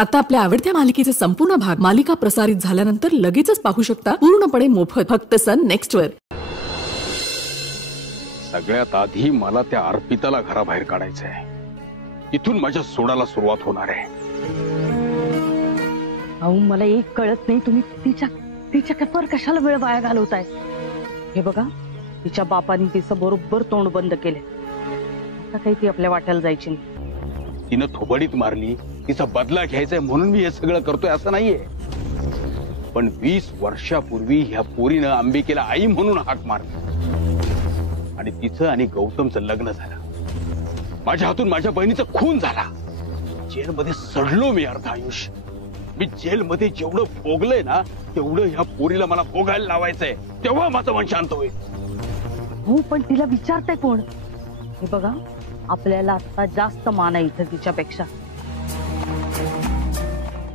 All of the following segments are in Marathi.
आता आपल्या आवडत्या मालिकेचे संपूर्ण भाग मालिका प्रसारित झाल्यानंतर लगेचच पाहू शकता पूर्णपणे मोफत फक्त सन नेक्स्ट वर। सगळ्यात आधी मला त्या अर्पिताला घराबाहेर काढायचं आहे। इथून माझ्या सोडाला सुरुवात होणार आहे। अहो मला एक कळत नाही, तुम्ही तिच्या कपार कशाला वेळ वाया घालवताय? हे बघा, तिच्या बापाने तिचं बरोबर तोंड बंद केले। आता काही ती आपल्या वाट्याला जायची नाही। तिनं थोबडीत मारली, तिचा बदला घ्यायचाय म्हणून मी हे सगळं करतोय असं नाहीये। पण 20 वर्षापूर्वी ह्या पोरीनं अंबिकेला आई म्हणून हाक मारली आणि तिचं आणि गौतमचं लग्न झालं। माझ्या हातून माझ्या बहिणीचा खून झाला। जेलमध्ये सडलो मी अर्ध आयुष्य। मी जेलमध्ये जेवढं भोगलंय ना तेवढं ह्या पोरीला मला भोगायला लावायचंय, तेव्हा माझं मन शांत होईल। हो पण तिला विचारते कोण? हे बघा, आपल्याला आता जास्त मान आहे इथं तिच्यापेक्षा।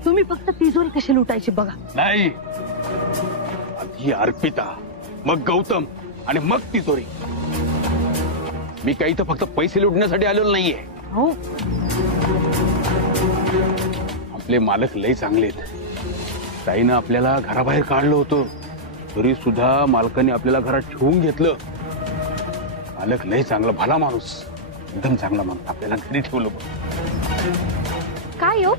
तुम्ही फक्त तिजोरी कशी लुटायची बघा। नाही, आधी अर्पिता, मग गौतम आणि मग तिजोरी। मी काही तर फक्त पैसे लुटण्यासाठी आलेलो नाहीये। हो, आपले मालक लय चांगले आहेत। ताईनं आपल्याला घराबाहेर काढलं होतं तरी सुद्धा मालकाने आपल्याला घरात ठेवून घेतलं। मालक लय चांगला, भला माणूस, एकदम चांगला माणूस, आपल्याला घरी ठेवलं। काय हो,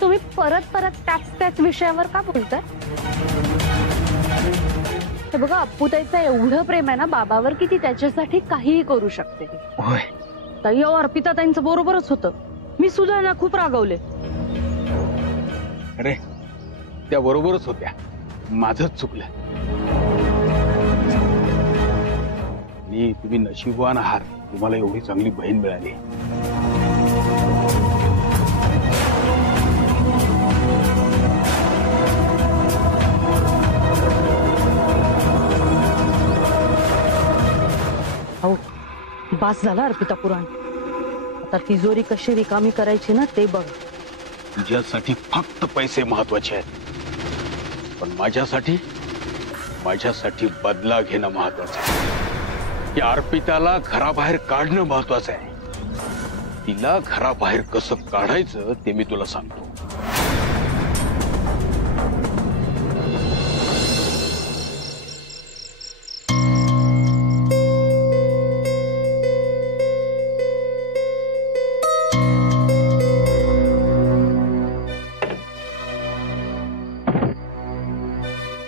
तुम्ही परत त्याच विषयावर का बोलताय? हे बघा, अप्पूताईचं एवढं प्रेम आहे ना बाबावर की ती त्याच्यासाठी काहीही करू शकते। होय ताई, अर्पिता ताईंचं बरोबरच होतं। मी सुद्धा ना खूप रागवले। अरे त्या बरोबरच होत्या, माझंच चुकलं। तुम्ही नशीबवान आहात, तुम्हाला एवढी चांगली बहीण मिळाली। हो, बास झाला अर्पिता पुराण। आता तिजोरी कशी रिकामी करायची ना ते बघ। तुझ्यासाठी फक्त पैसे महत्वाचे आहेत, पण माझ्यासाठी बदला घेणं महत्वाचं आहे। या अर्पिताला घराबाहेर काढणं महत्वाचं आहे। तिला घराबाहेर कसं काढायचं ते मी तुला सांगतो।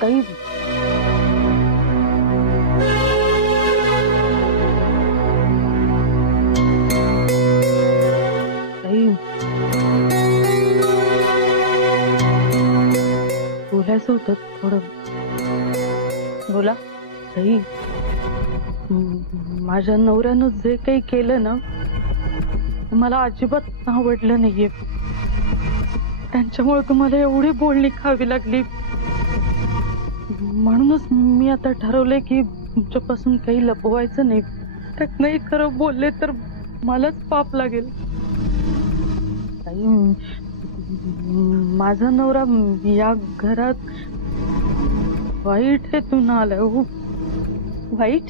ताई, बोलायचं होतं थोडं। बोला ताई। माझ्या नवऱ्यानं जे काही केलं ना मला अजिबात आवडलं नाहीये। त्यांच्यामुळे तुम्हाला एवढी बोलणी खावी लागली। म्हणूनच मी आता ठरवलंय की तुमच्यापासून काही लपवायचं नाही। त्यात नाही खरं बोलले तर मलाच पाप लागेल। ताई, माझा नवरा या घरात वाईट हेतून आलाय। वाईट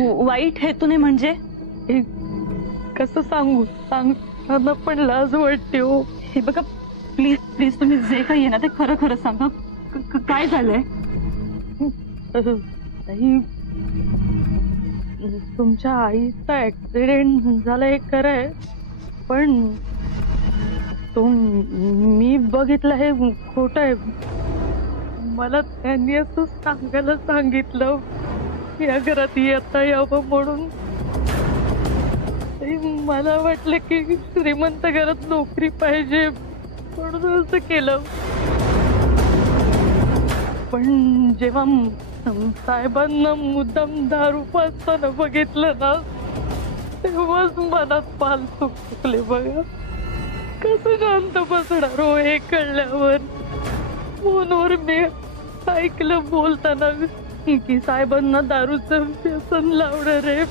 वाईट हेतूने म्हणजे कसं सांगताना पण लाज वाटते हो। हे बघा, प्लीज तुम्ही जे काही आहे ना ते खरं खरं सांगा। काय झालंय? ताई, तुमच्या आईचा ऍक्सिडेंट झालाय खरं आहे, पण तो मी बघितलं हे खोटं आहे। मला त्यांनी असं सांगायला सांगितलं या घरात येता यावं म्हणून। मला वाटलं की श्रीमंत घरात नोकरी पाहिजे म्हणून असं केलं। पण जेव्हा साहेबांना मुद्दाम दारू पाजताना बघितलं ना तेव्हाच मनात पाल चुकले। बघा कसं शांत बसणार हो हे कळल्यावर। फोनवर मी ऐकलं बोलताना की साहेबांना दारूचं व्यसन लावणार आहे।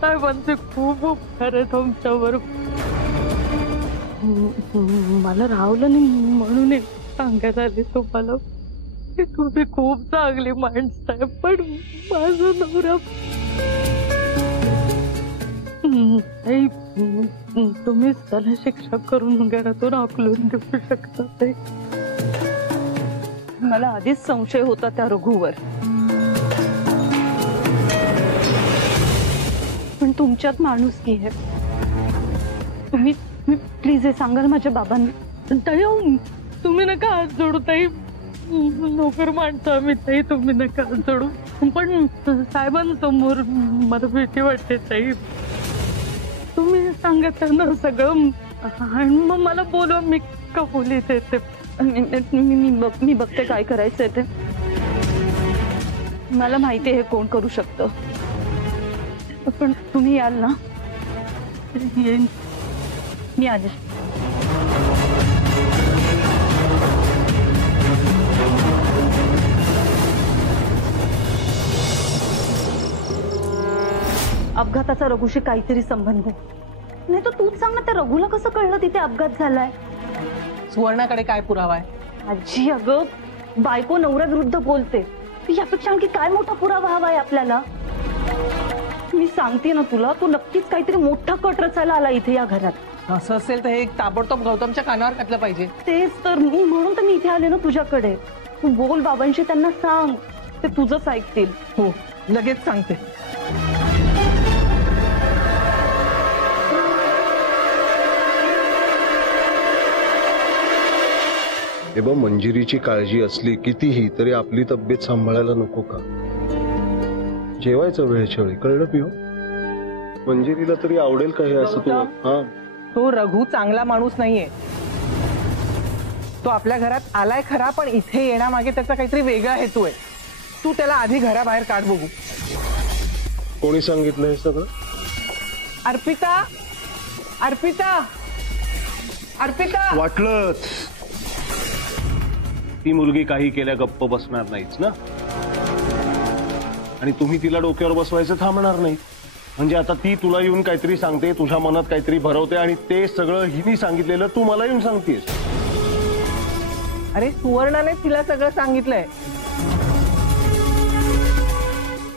साहेबांचे खूप उपकार आहेत तुमच्यावर। मला राहवलं नाही म्हणून सांगत आले तुम्हाला। तुम्ही खूप चांगली माणसं आहे, पण माझा नवरा ताई, तुम्हीच त्याला शिक्षा करून घरातून हाकलून देऊ शकता ताई. मला आधीच संशय होता त्या रघुवर, पण तुमच्यात माणुसकी आहे. तुम्ही प्लीज हे सांगाल माझ्या बाबांना. ताई तुम्ही नका हात जोडू ताई, नोकर माणसं आम्ही ताई, तुम्ही नका हात जोडू. पण साहेबांसमोर मला भीती वाटते ताई. तुम्ही सांगा त्यांना सगळं आणि मग मला बोलवा, मी कबुलीत येते. मी बघते काय करायचंय ते. मला माहिती आहे हे कोण करू शकतं, पण तुम्ही याल ना? येईन, मी आले. अपघाताचा रघुशी काहीतरी संबंध आहे. नाही तर तूच सांग ना, त्या रघुला कसं कळलं तिथे अपघात झालाय? सुवर्णाकडे काय पुरावा आहे? आजी अगं, बायको नवऱ्या विरुद्ध बोलते, यापेक्षा आणखी काय मोठा पुरावा हवाय आपल्याला? मी सांगते ना तुला, तू नक्कीच काहीतरी मोठा कट रचायला आला इथे या घरात. असं असेल तर हे ताबडतोब गौतमच्या कानावर घातलं पाहिजे. तेच तर म्हणून तर मी इथे आले ना तुझ्याकडे. तू बोल बाबांशी, त्यांना सांग, ते तुझंच ऐकतील. हो, लगेच सांगते. हे बघ, मंजिरीची काळजी असली कितीही तरी आपली तब्येत सांभाळायला नको का? जेवायचं वेळच्या वेळी, कळलं पिऊ? मंजिरीला तरी आवडेल का हे असं? तू हा, तो रघु चांगला माणूस नाहीये. तो आपल्या घरात आलाय खरा, पण इथे येण्यामागे त्याचा काहीतरी वेगळा हेतू आहे. तू त्याला आधी घराबाहेर काढ बघू. कोणी सांगितलं हे सगळं? अर्पिता, अर्पिता, अर्पिता. वाटलंच, ती मुलगी काही केल्या गप्प बसणार नाहीच ना, आणि तुम्ही तिला डोक्यावर बसवायचं थांबणार नाही. म्हणजे आता ती तुला येऊन काहीतरी सांगते, तुझ्या मनात काहीतरी भरवते, आणि ते सगळं हिने सांगितलेलं तू मला येऊन सांगतेस. अरे सुवर्णाने तिला सगळं सांगितलंय.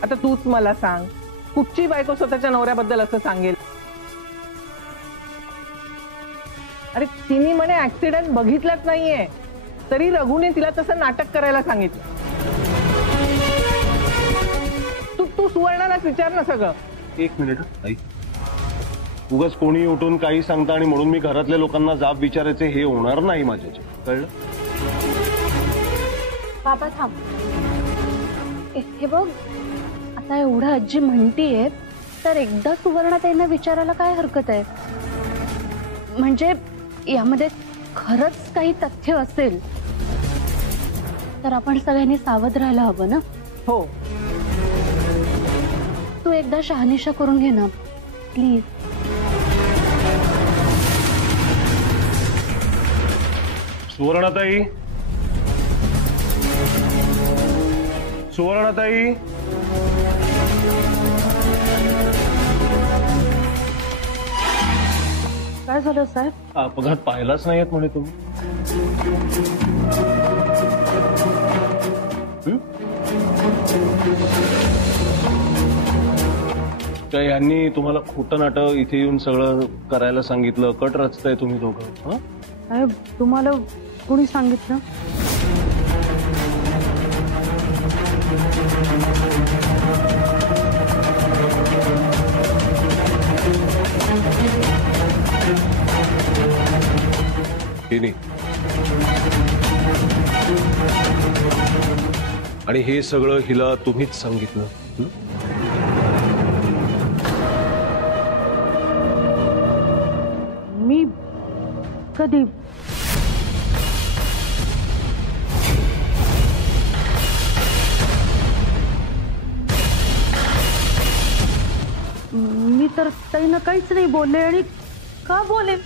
आता तूच मला सांग, कुठची बायको स्वतःच्या नवऱ्याबद्दल असं सांगेल? अरे तिने म्हणे ऍक्सिडेंट बघितलाच नाहीये, तरी रघुने तिला तसं नाटक करायला सांगितलं. तू सुवर्णालाच विचार ना सगळं. एक मिनिट आई, उगाच कोणी उठून काही सांगता आणि म्हणून मी घरातल्या लोकांना जाब विचारायचे हे होणार नाही माझ्याचे, कळलं? बाबा थांब. हे बघ, आता एवढं आजी म्हणतीये तर एकदा सुवर्णा त्यांना विचारायला काय हरकत आहे? म्हणजे यामध्ये खरंच काही तथ्य असेल तर आपण सगळ्यांनी सावध राहायला हवं ना. हो, तू एकदा शहानिशा करून घे ना प्लीज. सुवर्णाताई, सुवर्णाताई, काय झालं साहेब? अपघात पाहिलाच नाहीयेत म्हणे तुम्ही. काय यांनी तुम्हाला खोटं नाटक इथे येऊन सगळं करायला सांगितलं? कट रचताय तुम्ही दोघं? साहेब तुम्हाला कोणी सांगितलं? हिने. आणि हे सगळं हिला तुम्हीच सांगितलं? मी कधी? मी तर ताईंना काहीच नाही बोलले. आणि का बोलेन?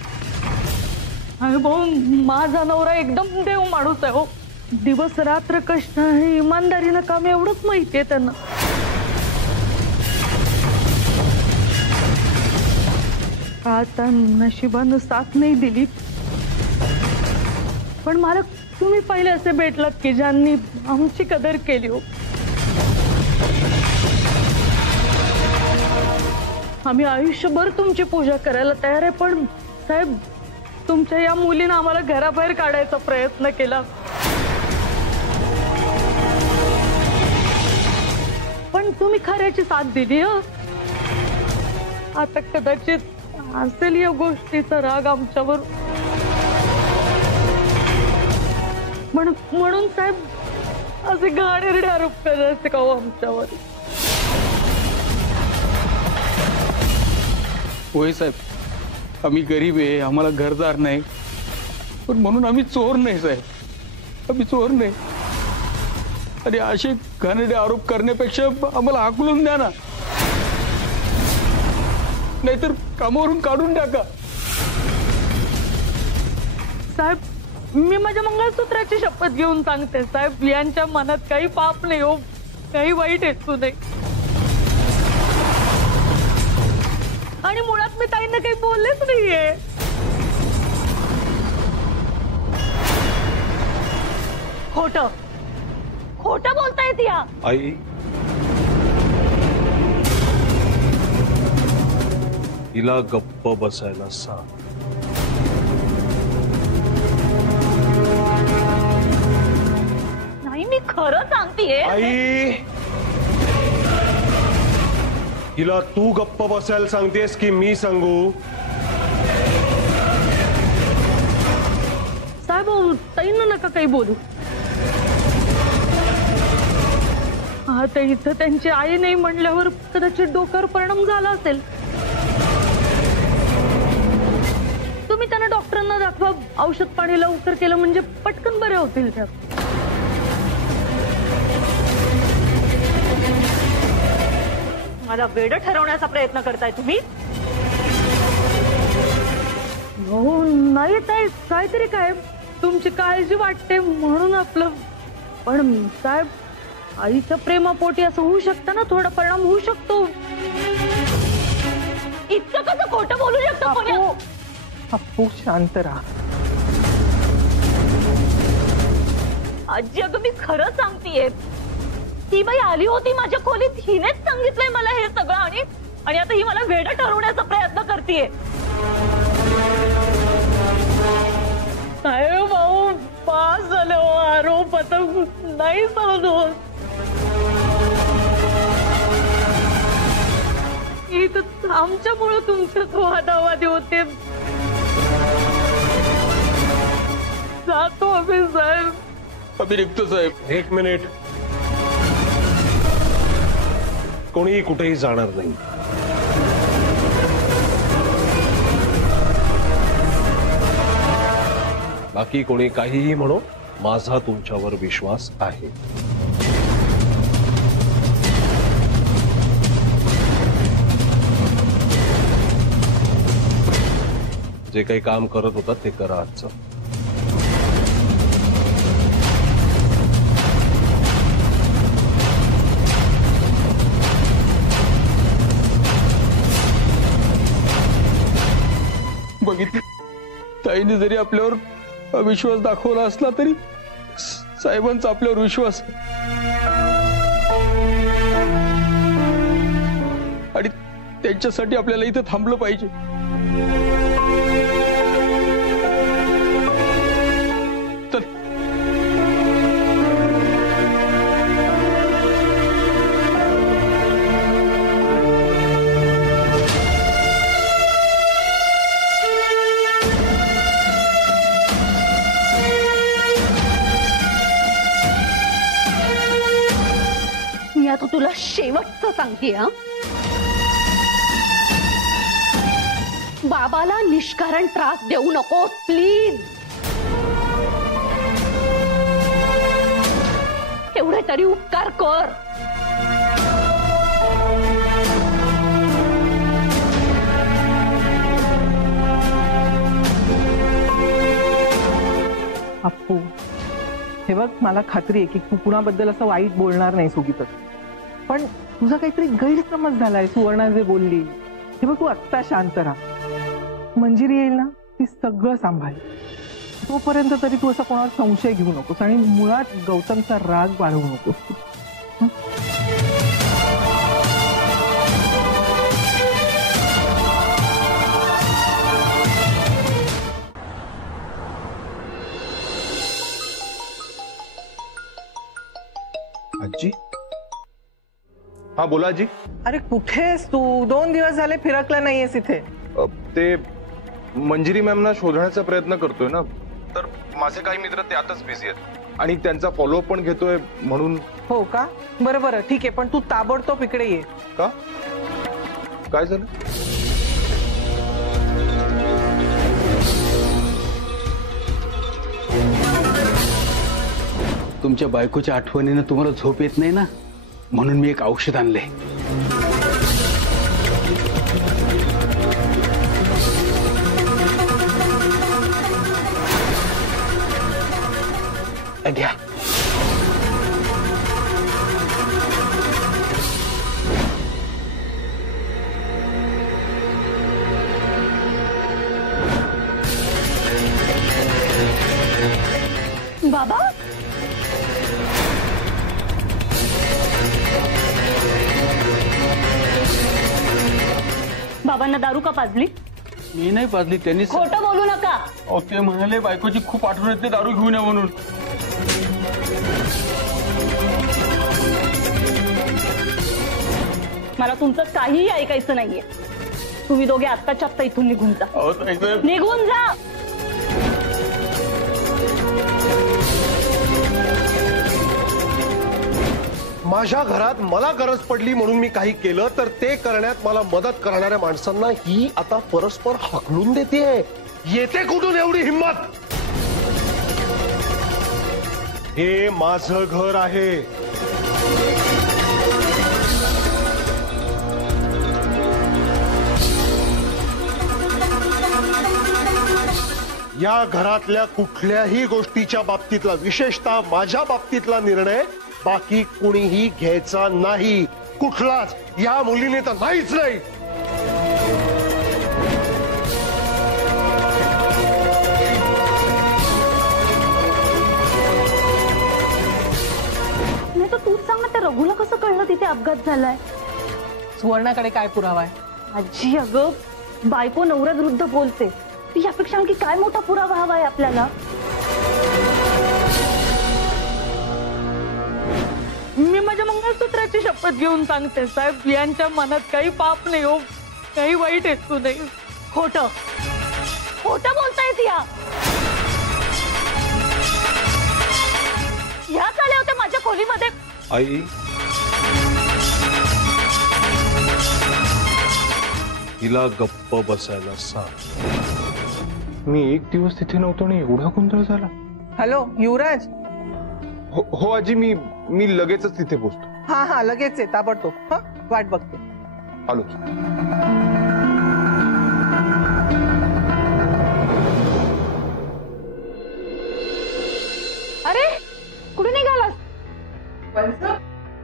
अरे भाऊ, माझा नवरा एकदम देव माणूस आहे हो. दिवस रात्र कष्ट आणि इमानदारीनं काम एवढंच माहितीये त्यांना. आता नशिबानं साथ नाही दिली, पण मला तुम्ही पहिले असे भेटलात की ज्यांनी आमची कदर केली हो. आम्ही आयुष्यभर तुमची पूजा करायला तयार आहे, पण साहेब तुमच्या या मुलीनं आम्हाला घराबाहेर काढायचा प्रयत्न केला, पण तुम्ही खऱ्याची साथ दिली. आता कदाचित असेल या गोष्टीचा राग आमच्यावर, म्हणून साहेब असे घाणेरडे आरोप करायचे का हो आमच्यावर? होय साहेब, आम्ही गरीब आहे, आम्हाला घरदार नाही, पण म्हणून आम्ही चोर नाही साहेब, आम्ही चोर नाही. आणि असे घाणेरडे आरोप करण्यापेक्षा आम्हाला हाकलून द्या ना, नाहीतर कामावरून काढून टाका. साहेब मी माझ्या मंगळसूत्राची शपथ घेऊन सांगते साहेब, यांच्या मनात काही पाप नाही हो, काही वाईट हेतू नाही. आणि मुळात मी ताईंना काही बोललेच नाहीये. खोटं खोटं बोलतायत या. आई, हिला गप्प बसायला सांग. नाही मी खरं सांगतेय. आई, हिला तू गप्प बसायला सांगतेस की मी सांगू? साहेब ताईंना नका काही बोलू. आता इथं त्यांची आई नाही म्हणल्यावर कदाचित डोक्यावर परिणाम झाला असेल. तुम्ही त्यांना डॉक्टरांना दाखवा, औषध पाणी लवकर केलं म्हणजे पटकन बरे होतील त्या. मला वेड ठरवण्याचा प्रयत्न करताय तुम्ही? हो नाही ताई, काहीतरी काय तुमची काळजी वाटते म्हणून आपलं. पण साहेब आईच्या प्रेमापोटी असं होऊ शकतं ना, थोडा परिणाम होऊ शकतो. इतकं कसं खोटं बोलू शकतो? अप्पू शांत राहा. आजी अगं मी खरं सांगतेय, ती बाई आली होती माझ्या खोलीत, हिनेच सांगितलंय मला हे सगळं. आणि आता ही मला वेडं ठरवण्याचा प्रयत्न करतेय. साहेब भाऊ पास झालं हो, आरोप आता नाही सहन होत. इथं आमच्यामुळे तुमच्यात वादावादी होते. जातो आम्ही साहेब. आम्ही निघतो साहेब. एक मिनिट, कोणीही कुठेही जाणार नाही. बाकी कोणी काहीही म्हणो, माझा तुमच्यावर विश्वास आहे. जे काही काम करत होता ते करा आजचं. बघितलं, ताईने जरी आपल्यावर अविश्वास दाखवला असला तरी साहेबांचा आपल्यावर विश्वास आणि त्यांच्यासाठी आपल्याला इथं थांबलं पाहिजे. चल. मी आता तुला शेवटचं सांगते. बाबाला निष्कारण त्रास देऊ नको प्लीज. एवढे तरी उपकार कर. अप्पू हे बघ, मला खात्री आहे की तू कुणाबद्दल असं वाईट बोलणार नाही सुगीतच. पण तुझा काहीतरी गैरसमज झालाय सुवर्णा जे बोलली. हे बघ, तू आत्ता शांत राहा. मंजिरी येईल ना, ती सगळं सांभाळ. तोपर्यंत तरी तू असा कोणावर संशय घेऊ नकोस आणि मुळात गौतमचा राग वाढवू नकोस. आजी हा बोला आजी. अरे कुठेस तू? 2 दिवस झाले फिरकला नाहीयेस इथे. ते मंजिरी मॅमना शोधण्याचा प्रयत्न करतोय ना, तर माझे काही मित्र त्यातच बिझी आहेत आणि त्यांचा फॉलोअप पण घेतोय म्हणून. हो का? बरं बरं ठीक आहे, पण तू ताबडतोब इकडे ये. का काय झालं? तुमच्या बायकोच्या आठवणीनं तुम्हाला झोप येत नाही ना, म्हणून मी एक औषध आणलंय. घ्या. बाबा बाबांना दारू का पाजली? मी नाही पाजली, त्यांनी. खोटं बोलू नका. अहो, ते म्हणाले बायकोची खूप आठवण येते, दारू घेऊन या म्हणून. मला तुमचं काहीही ऐकायचं नाहीये. तुम्ही दोघे आत्ताच्या आत्ता इथून निघून जा. अहो, ताईसाहेब. निघून जा. माझ्या घरात मला गरज पडली म्हणून मी काही केलं तर ते करण्यात मला मदत करणाऱ्या माणसांना ही आता परस्पर हाकलून देते. येते कुठून एवढी हिंमत? हे माझं घर आहे. या घरातल्या कुठल्याही गोष्टीच्या बाबतीतला, विशेषतः माझ्या बाबतीतला निर्णय बाकी कुणीही घ्यायचा नाही. कुठलाच. या मुलीने तर नाहीच नाही. नाही तर तूच सांग ना, त्या रघुला कसं कळलं तिथे अपघात झालाय? सुवर्णाकडे काय पुरावा आहे? आजी अगं, बायको नवऱ्याविरुद्ध बोलते, यापेक्षा आणखी काय मोठा पुरावा हवाय आपल्याला? मी माझ्या मंगळसूत्राची शपथ घेऊन सांगते साहेब, यांच्या मनात काही पाप नाही हो, काही वाईट हेतू नाही. खोटं खोटं बोलतायत या. ह्याच आल्या होत्या माझ्या खोलीमध्ये. आई हिला गप्प बसायला सांग. मी एक दिवस तिथे नव्हतो आणि एवढा गोंधळ झाला. हॅलो युवराज. हो आजी, मी लगेचच तिथे पोहोचतो. हा हा लगेच आहे, ताबडतोब. हा वाट बघते. आलो. अरे कुठे निघालास?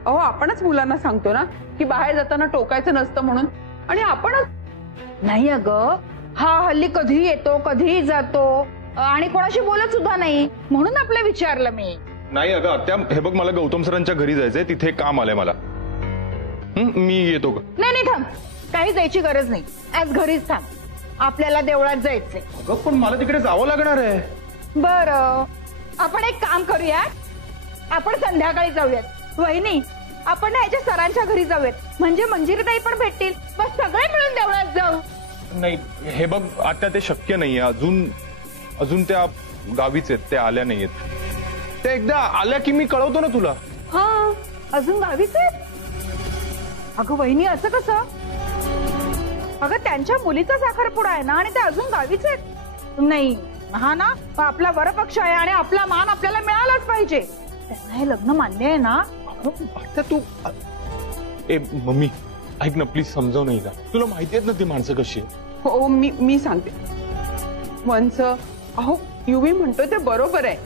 अहो आपणच मुलांना सांगतो ना की बाहेर जाताना टोकायचं नसतं म्हणून, आणि आपणच नाही. अगं हा हल्ली कधीही येतो कधीही जातो आणि कोणाशी बोलत सुद्धा नाही, म्हणून आपलं विचारलं मी. नाही अगं आत्या, हे बघ मला गौतम सरांच्या घरी जायचंय, तिथे काम आलंय मला. मी येतो का? नाही नाही थांब, काही जायची गरज नाही. आज घरीच थांब, आपल्याला देवळात जायचंय. अगं पण मला तिकडे जावं लागणार आहे. बरं आपण एक काम करूया, आपण संध्याकाळी जाऊयात. वहिनी आपण ह्याच्या सरांच्या घरी जाऊयात, म्हणजे मंजिरीताई पण भेटतील. बस सगळे मिळून देवळात जाऊ. नाही हे बघ आत्या, ते शक्य नाहीये. अजून त्या गावीच आहेत, त्या आल्या नाहीयेत. त्या एकदा आल्या की मी कळवतो ना तुला. हा अजून गावीच आहे. अगं वहिनी असं कसं? अगं त्यांच्या मुलीचा साखरपुडा आहे ना, आणि ते अजून गावीच आहेत. नाही हा ना, आपला वरपक्ष आहे आणि आपला मान आपल्याला मिळालाच पाहिजे. त्यांना हे लग्न मान्य आहे ना? आता तू मम्मी ऐक ना प्लीज, समजाव नाही का? तुला माहिती आहेत ना ती माणसं कशी आहे. हो मी सांगते. वंच अहो युवी म्हणतोय ते बरोबर आहे.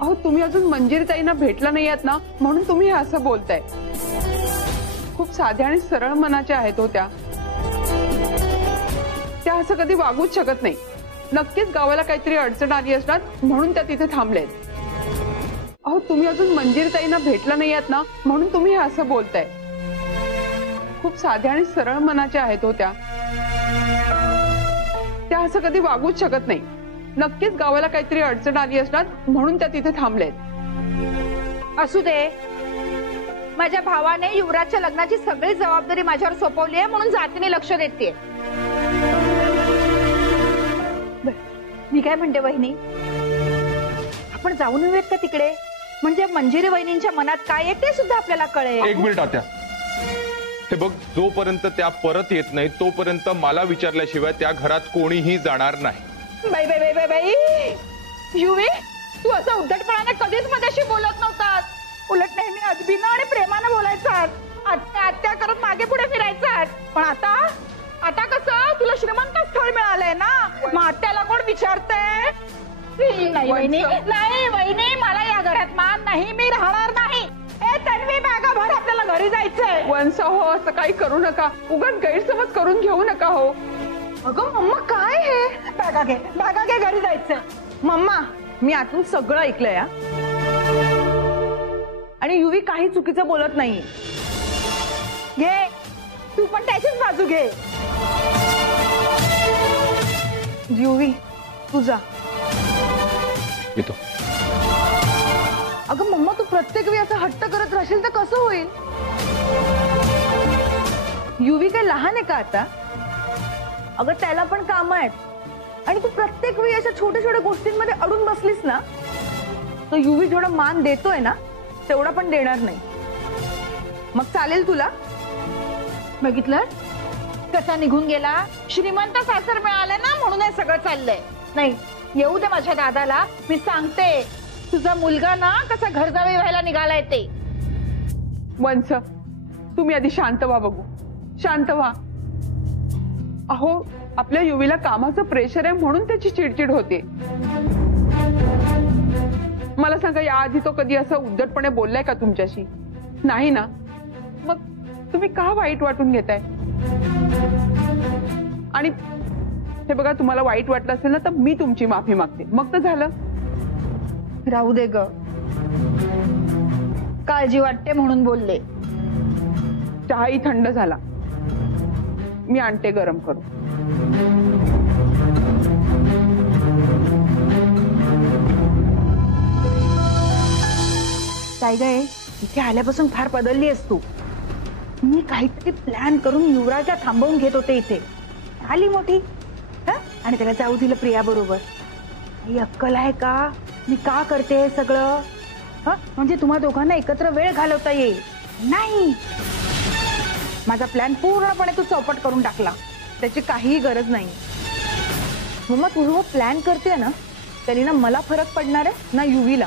अहो तुम्ही अजून मंजिरीताईंना भेटला नाही आहात ना, म्हणून तुम्ही हे असं बोलताय. खूप साध्या आणि सरळ मनाच्या आहेत हो त्या असं कधी वागूच शकत नाही. नक्कीच गावाला काहीतरी अडचण आली असणार म्हणून त्या तिथे थांबलेत. अहो तुम्ही अजून मंजिरीताईंना भेटला नाही आहात ना, म्हणून तुम्ही हे असं बोलताय. खूप साध्या आणि सरळ मनाच्या आहेत हो त्या असं कधी वागूच शकत नाही. नक्कीच गावाला काहीतरी अडचण आली असणार म्हणून त्या तिथे थांबलेत. असू दे, माझ्या भावाने युवराजच्या लग्नाची सगळी जबाबदारी माझ्यावर सोपवली आहे म्हणून जातीने लक्ष देते. मी काय म्हणते वहिनी, आपण जाऊन येऊयात का तिकडे? म्हणजे मंजिरी वहिनींच्या मनात काय आहे ते सुद्धा आपल्याला कळेल. एक मिनिट आत्या, हे बघ, जोपर्यंत त्या परत येत नाही तोपर्यंत मला विचारल्याशिवाय त्या घरात कोणीही जाणार नाही. बाई बाई बाई बाई बाई, युवी, तू असं उद्धटपणाने कधीच माझ्याशी बोलत नव्हतास. उलट नेहमी अदबीनं आणि प्रेमानं बोलायचास, आत्या आत्या करत मागे पुढे फिरायचास. पण आता कसं, तुला श्रीमंत स्थळ मिळालंय ना, मग आत्याला कोण विचारतंय? नाही वहिनी, नाही वहिनी, मला या घरात मान नाही, मी राहणार नाही. ए तन्वी, बॅगा भर, आपल्याला घरी जायचंय. वंश हो, असं काही करू नका, उगाच गैरसमज करून घेऊ नका हो. अगं मम्मा, काय हे? बॅगा घे, घरी जायचंय. मम्मा, मी आतून सगळं ऐकलंय हा. आणि युवी काही चुकीचं बोलत नाही. घे, तू पण त्याचीच बाजू घे. युवी, तू जा. येतो. अगं मम्मा, तू प्रत्येक वेळी असं हट्ट करत राहशील तर कसं होईल? युवी काय लहान आहे का आता? अगं त्याला पण काम आहेत आणि तू प्रत्येक वेळी अशा छोट्या छोट्या गोष्टींमध्ये अडून बसलीस ना, तर युवी जेवढा मान देतोय ना तेवढा पण देणार नाही. मग चालेल तुला? बघितलं कसा निघून गेला. श्रीमंत सासर मिळाले ना म्हणून हे सगळं चाललंय. नाही, येऊ दे माझ्या दादाला, मी सांगते तुझा मुलगा ना कसा घरजावई व्हायला निघालाय ते. वंश, तुम्ही आधी शांत व्हा बघू, शांत व्हा. अहो, आपल्या युवीला कामाचं प्रेशर आहे म्हणून त्याची चिडचिड होते. मला सांगा, याआधी तो कधी असं उद्धटपणे बोललाय का तुमच्याशी? नाही ना. मग तुम्ही का वाईट वाटून घेताय? आणि हे बघा, तुम्हाला वाईट वाटलं असेल ना तर मी तुमची माफी मागते, मग तर झालं. राहू दे ग, काळजी वाटते म्हणून बोलले. चहाही थंड झाला, मी आणते गरम करू. काय गे, इथे आल्यापासून फार बदलली आहेस तू. मी काहीतरी प्लॅन करून युवराजला थांबवून घेत होते इथे, आली मोठी आणि त्याला जाऊ दिलं प्रिया बरोबर. ही अक्कल आहे का? मी का करते हे सगळं? म्हणजे तुम्हा दोघांना एकत्र वेळ घालवता येईल. नाही, माझा प्लॅन पूर्णपणे तू चौपट करून टाकला. त्याची काहीही गरज नाही. मम्मा, तू प्लॅन करते ना तरी ना मला फरक पडणार आहे ना युवीला.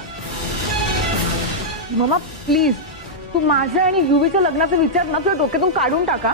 मम्मा प्लीज, तू माझं आणि युवीच्या लग्नाचा विचार ना तुझ्या डोक्यातून काढून टाका.